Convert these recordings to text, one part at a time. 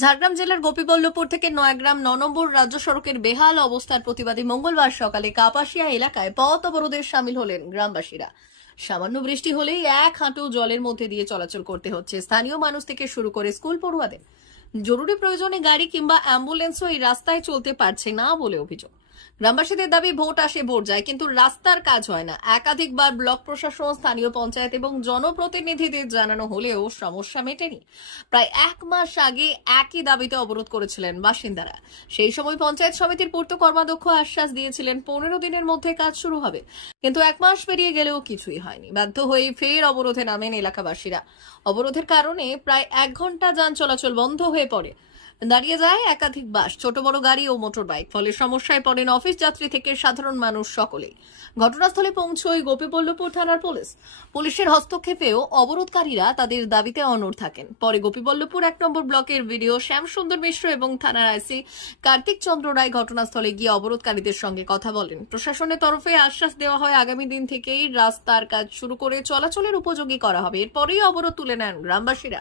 ঝাড়গ্রাম জেলার গোপীবল্লভপুর থেকে নয়াগ্রাম ৯ নম্বর রাজ্য সড়কের বেহাল অবস্থার প্রতিবাদে মঙ্গলবার সকালে কাপাসিয়া এলাকায় পথ অবরোধে শামিল হলেন গ্রামবাসীরা। সামান্য বৃষ্টি হলেই ১ হাঁটু জলের মধ্যে দিয়ে চলাচল করতে হচ্ছে স্থানীয় মানুষ থেকে শুরু করে স্কুল পড়ুয়াদের। জরুরি প্রয়োজনে গাড়ি কিংবা অ্যাম্বুলেন্সও এই রাস্তায় চলতে পারছে না বলে অভিযোগ। গ্রামবাসীদের দাবি, ভোট আসে ভোট যায়, কিন্তু রাস্তার কাজ হয় না। একাধিকবার ব্লক প্রশাসন, স্থানীয় পঞ্চায়েত এবং জনপ্রতিনিধিদের জানানো হলেও সমস্যা মেটেনি। প্রায় ১ মাস আগে একই দাবিতে অবরোধ করেছিলেন বাসিন্দারা। সেই সময় পঞ্চায়েত সমিতির পূর্ত কর্মাধ্যক্ষ আশ্বাস দিয়েছিলেন ১৫ দিনের মধ্যে কাজ শুরু হবে, কিন্তু ১ মাস পেরিয়ে গেলেও কিছুই হয়নি। বাধ্য হয়ে ফের অবরোধে নামেন এলাকাবাসীরা। অবরোধের কারণে প্রায় ১ ঘন্টা যান চলাচল বন্ধ হয়ে পড়ে। দাঁড়িয়ে যায় একাধিক বাস, ছোট বড় গাড়ি ও মোটর বাইক। ফলে সমস্যায় পড়েন অফিস যাত্রী থেকে সাধারণ মানুষ সকলেই। ঘটনাস্থলে পৌঁছয় গোপীবল্লভপুর থানার পুলিশের হস্তক্ষেপেও অবরোধকারীরা তাদের দাবিতে অনড় থাকেন। পরে গোপীবল্লভপুর ১ নম্বর ব্লকের ভিডিও শ্যাম সুন্দর মিশ্র এবং থানার আইসি কার্তিক চন্দ্র রায় ঘটনাস্থলে গিয়ে অবরোধকারীদের সঙ্গে কথা বলেন। প্রশাসনের তরফে আশ্বাস দেওয়া হয় আগামী দিন থেকেই রাস্তার কাজ শুরু করে চলাচলের উপযোগী করা হবে। এরপরেই অবরোধ তুলে নেন গ্রামবাসীরা।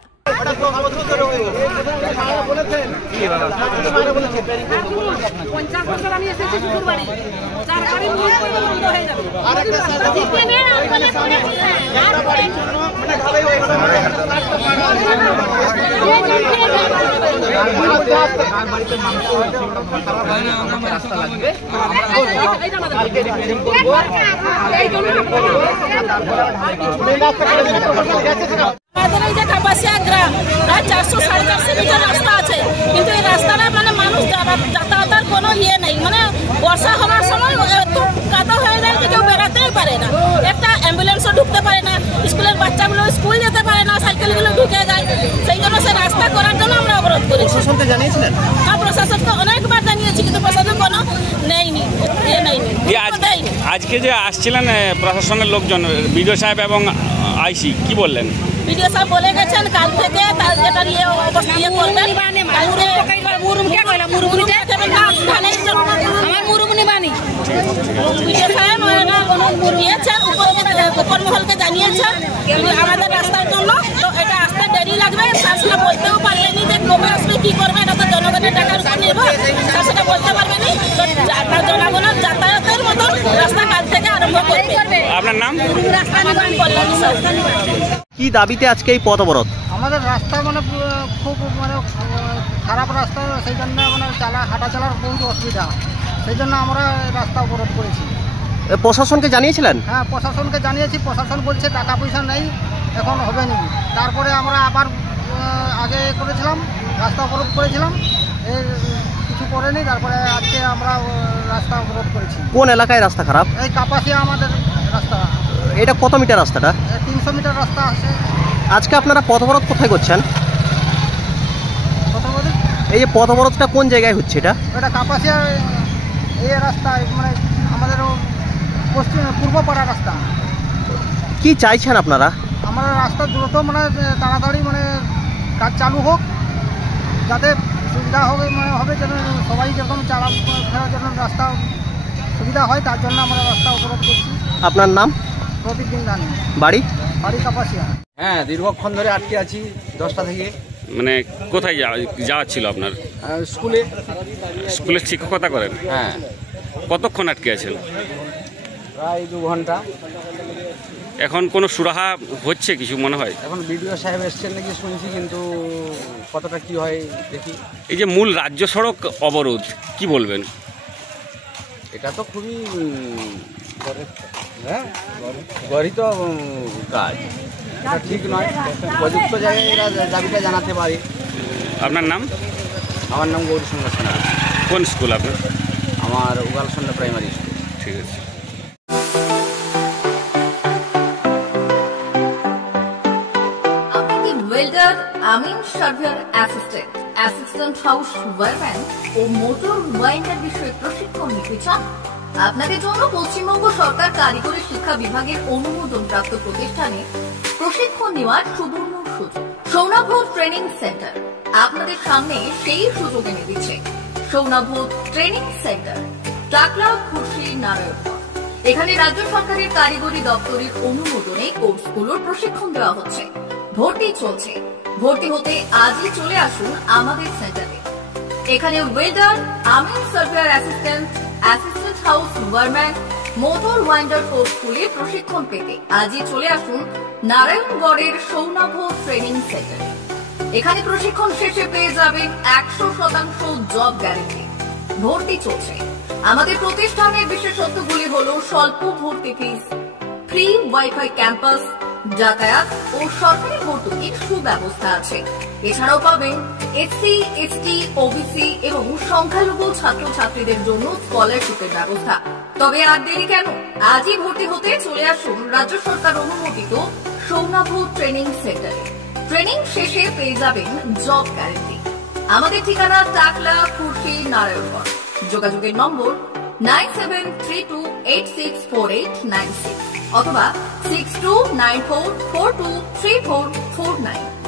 আমাদের এই যে কাপাসিয়া গ্রাম প্রায় ৪০০-৪৫০ মিটার রাস্তা আছে, কিন্তু এই রাস্তাটা মানে মানুষ যাতায়াতের কোনো ইয়ে নেই। মানে বর্ষা হওয়ার সময় এত কাদা হয়ে যায় যে কেউ বেড়াতেই পারে না, একটা অ্যাম্বুলেন্সও ঢুকতে পারে না, স্কুলের বাচ্চাগুলো স্কুল যেতে পারে না, সাইকেলগুলো ঢুকে যায়। সেই জন্য সে রাস্তা করার জন্য আমরা অবরোধ করেছি। প্রশাসনকে জানিয়েছিলেন? হ্যাঁ, প্রশাসনকে অনেকবার জানিয়েছি, কিন্তু প্রশাসন কোনো নেয়নি। আজকে যে আসছিলেন প্রশাসনের লোকজন, বিডিও সাহেব এবং আইসি, কি বললেন? বিডিও সাহেব বলে গেছেন কাল থেকে এটা নিয়ে অবস্থা করবেন। উপর মহলকে জানিয়েছেন আমাদের রাস্তার জন্য, তো এটা আসতে দেরি লাগবে। সেটা বলতেও পারবেনি যে কবে আসবে, কি করবে, এটা তো জনগণের টাকার উপর নির্ভর, সেটা বলতে পারবেনি। তো জনগণের যাতায়াতের মতো রাস্তা কাল থেকে আরম্ভ করবে। আপনার নাম? কল্যাণী স্যার। কি দাবিতে আজকে এই পথ অবরোধ? আমাদের রাস্তা মানে খুব মানে খারাপ রাস্তা, সেই জন্য মানে হাঁটা চলার বহুত অসুবিধা, সেই জন্য আমরা রাস্তা অবরোধ করেছি। প্রশাসনকে জানিয়েছিলেন? হ্যাঁ, প্রশাসনকে জানিয়েছি। প্রশাসন বলছে টাকা পয়সা নেই, এখন হবে না। তারপরে আমরা আবার আগে করেছিলাম, রাস্তা অবরোধ করেছিলাম, এর কিছু করেনি। তারপরে আজকে আমরা রাস্তা অবরোধ করেছি। কোন এলাকায় রাস্তা খারাপ? এই কাপাসিয়া আমাদের রাস্তা। এটা কত মিটার রাস্তাটা? ৩০০ মিটার রাস্তা আছে। আজকে আপনারা পথ অবরোধ কোথায় করছেন? এই যে পথ অবরোধটা কোন জায়গায় হচ্ছে? এটা কাপাসিয়া এই রাস্তায়, মানে আমাদের পূর্বপাড়া রাস্তা। কি চাইছেন আপনারা? আমরা রাস্তা দ্রুত মানে তাড়াতাড়ি মানে কাজ চালু হোক, যাতে সুবিধা হবে যেন সবাই যখন ফেরার জন্য রাস্তা সুবিধা হয়, তার জন্য আমরা রাস্তা অবরোধ করছি। আপনার নাম? প্রদীপ দিনদানি। বাড়ি? বাড়ি কাপাসিয়া। হ্যাঁ, দীর্ঘক্ষণ ধরে আটকে আছি 10টা থেকে। মানে কোথায় যাওয়া ছিল আপনার? স্কুলে। স্কুলের শিক্ষকতা করেন? হ্যাঁ। কতক্ষণ আটকে আছেন? প্রায় 2 ঘন্টা। এখন কোনো সুরাহা হচ্ছে কিছু মনে হয়? এখন বিডিও সাহেব এসছেন নাকি শুনছি, কিন্তু কতটা কি হয় দেখি। এই যে মূল রাজ্য সড়ক অবরোধ, কি বলবেন? এটা তো খুবই গরিত কাজ, এটা ঠিক নয়। উপযুক্ত জায়গায় এরা দাবিটা জানাতে পারে। আপনার নাম? আমার নাম গৌরীশঙ্কর সেনা। কোন স্কুল আপনার? আমার উগালসন্ডা প্রাইমারি স্কুল। ঠিক আছে। ওয়েল্ডার, আমিন সার্ভেয়ার অ্যাসিস্ট্যান্ট হাউস ওয়ারম্যান ও মোটর ওয়াইন্ডার বিষয়ে প্রশিক্ষণ নিতে চান? আপনাদের জন্য পশ্চিমবঙ্গ সরকার কারিগরি শিক্ষা বিভাগের অনুমোদনপ্রাপ্ত প্রতিষ্ঠানে প্রশিক্ষণ নেওয়ার সুবর্ণ সুযোগ। সৌনাভ ট্রেনিং সেন্টার আপনাদের সামনে সেই সুযোগ এনে দিচ্ছে। সৌনাভ ট্রেনিং সেন্টার, টাকলা, খুশি, নারায়ণগঞ্জ। এখানে রাজ্য সরকারের কারিগরি দপ্তরের অনুমোদনে কোর্সগুলোর প্রশিক্ষণ দেওয়া হচ্ছে। ভর্তি চলছে। ভর্তি হতে আজই চলে আসুন আমাদের সেন্টারে। এখানে ওয়েল্ডার, আমিন surveyor assistant, assistant house wireman, motor winder কোর্সগুলি প্রশিক্ষণ পেতে আজই চলে আসুন নারায়ণগড়ের সৌনাভ ট্রেনিং সেন্টারে। এখানে প্রশিক্ষণ শেষে পেয়ে যাবেন 100% জব গ্যারান্টি। ভর্তি চলছে। আমাদের প্রতিষ্ঠানের বিশেষত্বগুলি হলো স্বল্প ভর্তি ফিস, ফ্রি ওয়াইফাই ক্যাম্পাস, যাতায়াত ও সরকারি ভর্তুকির সুব্যবস্থা আছে। এছাড়াও পাবেন এসসি, এসটি, ওবিসি এবং সংখ্যালঘু ছাত্রছাত্রীদের জন্য স্কলারশিপের ব্যবস্থা। তবে আর দেরি কেন, আজই ভর্তি হতে চলে আসুন রাজ্য সরকার অনুমোদিত সৌনাভ ট্রেনিং সেন্টারে। ট্রেনিং শেষে পেয়ে যাবেন জব গ্যারান্টি। আমাদের ঠিকানা টাকলা, খুরশি, নারায়ণগড়। যোগাযোগের নম্বর 9732864896 অথবা 6294423449।